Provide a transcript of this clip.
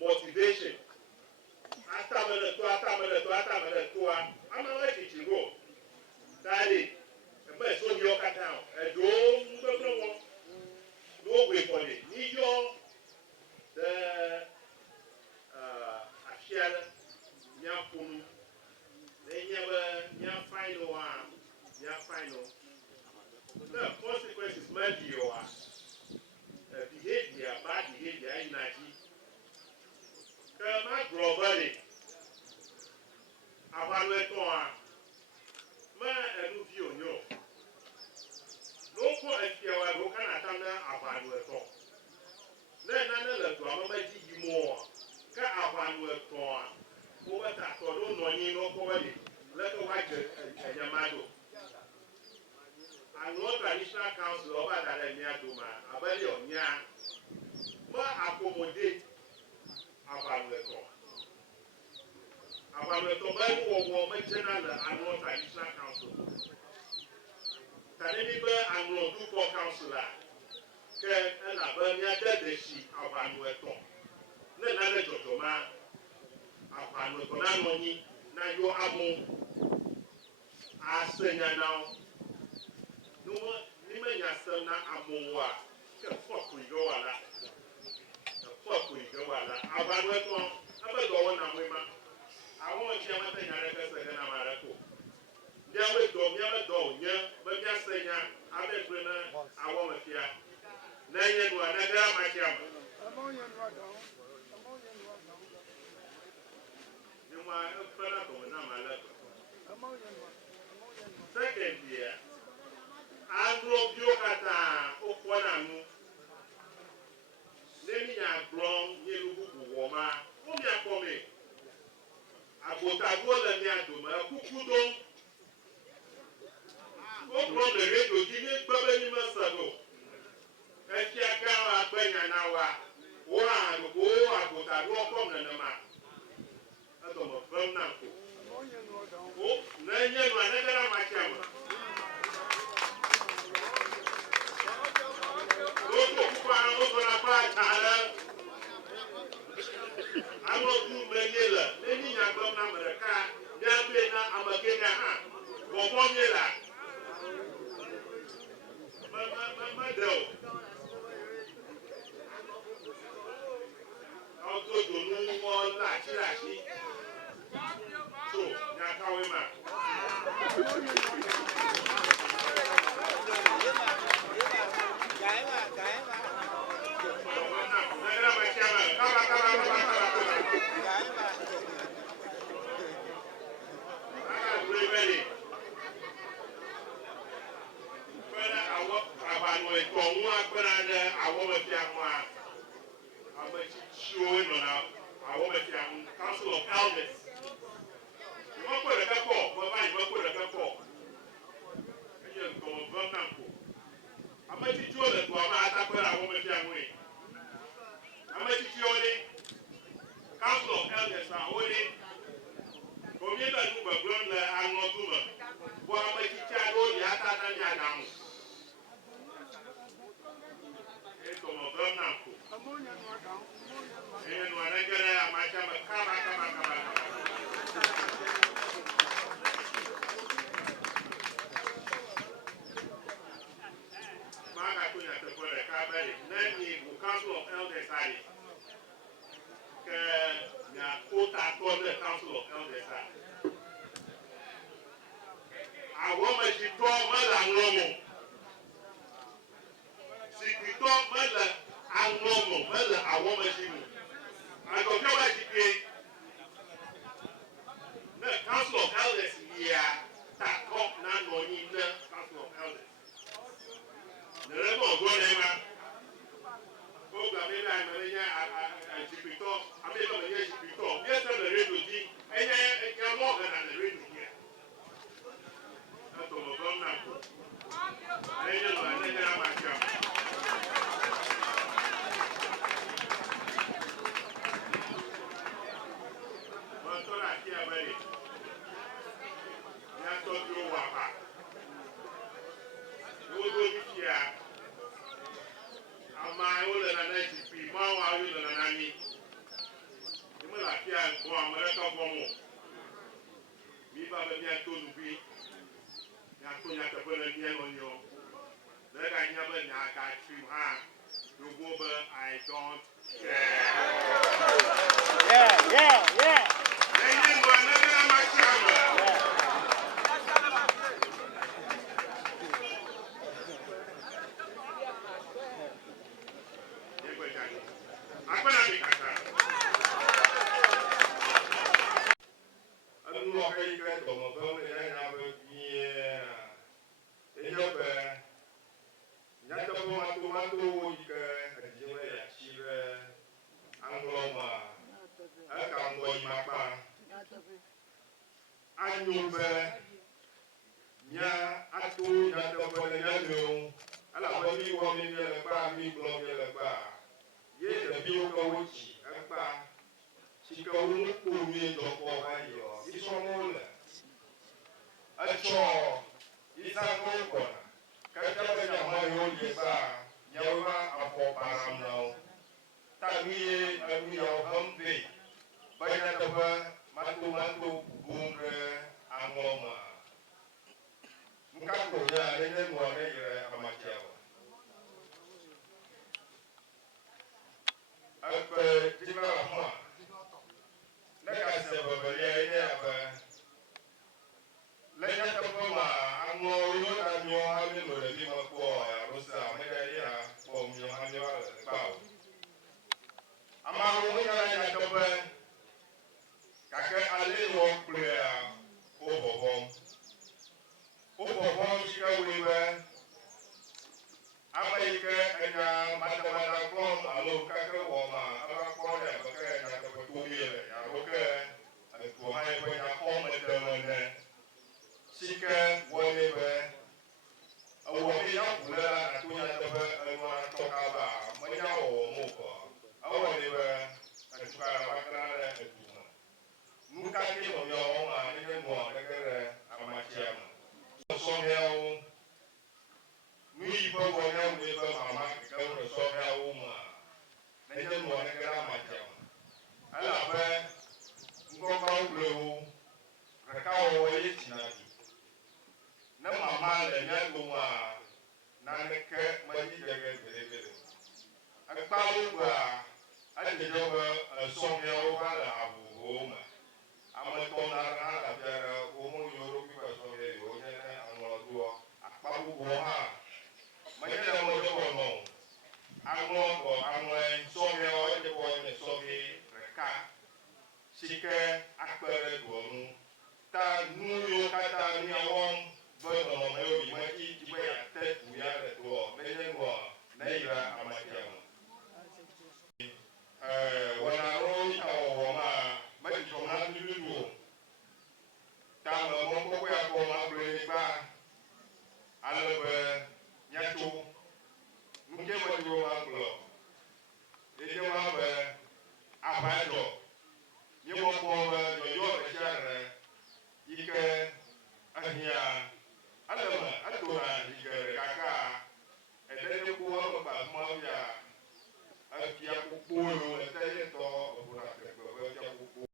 motivation. I'm a Daddy, the best one you cut down. No way for it. Need your the Ashiel Yapun, then you final one, final. The consequences might be your behavior, bad behavior, energy. Come on, brother. About where to man and move you know. No point if you are looking at about where to. Then another to a mighty more. Cut about where to. Over that, or don't know you know for it. Let the white and Yamado. I'm not traditional council over that and Yaduma. I bet you, yeah. But accommodate about where to. About where to buy more general and not traditional council. Can anybody and no do for councillor? Can and a burn your dead sheep about where to. Then I let you man. Upon the Konani, now you are more. I say now. No one, Niman Yasana Amoa. The fuck we go a lot. The fuck we go a lot. I want to go on and women. I want to tell you I reckon America. There we go, never go, yeah, but just saying, I bet winner, I want to hear. Then you are not there, my chairman. Second year, I drove you at Okwananu. Then you are grown, you woman. Whom you are coming? I got a goal and you are doing a cuckoo. Go from the radio, give me Babylon Masago. And she can't bring an hour. One, go, I got a rock on the man. I don't know, from now. Oh, then you are another my camera. Go to Kupa, open a part, I will do Manila. Then you are going to the car. I'm a Kenya. Go on, Yella. My dog. I'll go to no more latch. So, now how am I? Council of Elders. You want to put a couple, but I will put a couple. And you go from Nampo. I'm going to teach you that I'm not going to family. I'm going to teach you Council of Elders are holding. Community group of grown and not women. What I'm going to teach you all the other than your down. It's from Nampo. And when I get a my camera, come. Council of Elders are the Council of Elders are. I want my Jito Mala Secreto Mala and Romo, Mala, I want my Jimu. I go to my GPA. The Council of Elders here, that talk now in the Council of Elders. The level of God, program maybe I'm a Jupiter, I'm a Jupiter. Yes, I'm the radio team, and you're more than the radio here. That's all of them now. And you know, I think I'm a mi le nanani. Ime le afia gbɔ ame ɖeka gbɔ mo. Mi va be miato nugui. Miato nyateƒe le mia nɔnɔewo. Ɖeka nya be nyagakrim hã. Yogo be I don't care. Yeah. Nenye ŋgɔ nege ma tsia me. Akpɛna mi kaka. Enu ɔke yi ke dɔme be enya be vie. Enye be nyateƒe matowo yi ke edzi be yatsi ɖe aŋlɔ me. Eka ŋgɔ yi makpa. Anyo be mia ato nyateƒe le nyamewo. Elabe mi wɔ mi le gba, mi gblɔ mi le gba. Ye ɖeviwo ke wotsi ekpa si ke wokpo mi dɔkɔ ayɔ isɔmɔ le etsɔ izãgɔ gbɔna kete be nyama yiwo li gba nyawo va afɔ baram na wo ta nu ye enu yawo hem vɛ be nyateƒe mato bubum ɖe aŋɔ me nukako nya ɖe nye nua ne yi ɖe amatia o. Ekpe dziba la hã ne ka se bebelia yi ne abe le nyateƒe ma aŋɔ yiwo ta miɔ hã mi nɔ ɖevi me kpɔ alo se ame ɖe ya kpɔ miɔ hã mi va le kpa o. Ameawo nya nyateƒe gake ale yi wɔ kplɔa wo bɔbɔm si ke woe be ame yi ke enya matamata kplɔm alo kake wɔm a eva kpɔ ne abe ke nyateƒe to mi le alo ke eto hã yi ƒe nyaxɔme dem ene si ke wɔnɛ be ewɔ mi nyaƒu le la ato nyateƒe enua tɔ kaba menya wɔwɔm o kɔ ewɔnɛ be etukara va kra ɖe edu me. Nu kake nɔvia wɔm a nenye nua ɖeke ɖe amatsia me. Sɔhɛawo nu yi ƒe wɔna woe be mama keke le sɔhɛawo me nenye nua ɖeke ɖe amatsia me. Elabe ŋgɔgbawo kple wo ɖeka wɔwɔ ye tsina du. Ne mama le mia dome a naneke medzi dzege gbeɖegbeɖe. Ekpawo gbea edzedze be sɔhɛawo va le avuvowo me. Ame tɔ̃ na hã le afia ɖe wo me yiwo ɖokui be sɔhɛ yiwo nye ne aŋlɔdoa akpa bubuwo hã menye ne medzɔgbɔnɔ o. Aŋlɔe sɔhɛawo edze be nye sɔhɛ ɖeka si ke akpe ɖe doa ŋu. Ta nu yiwo katã miawɔm be nɔnɔme yiwo yi medzi dzi be yeate du ya le doa menye nua ne yi ɖe amatsia me. Wɔna ɖewo yi ta wɔwɔm a medzɔm na tututu o. Ta me mɔkpɔkpɔ ya kpɔm agblɔe gba ale be miatso nu ke mediwo magblɔ. Yedze ma be aʋadzɔ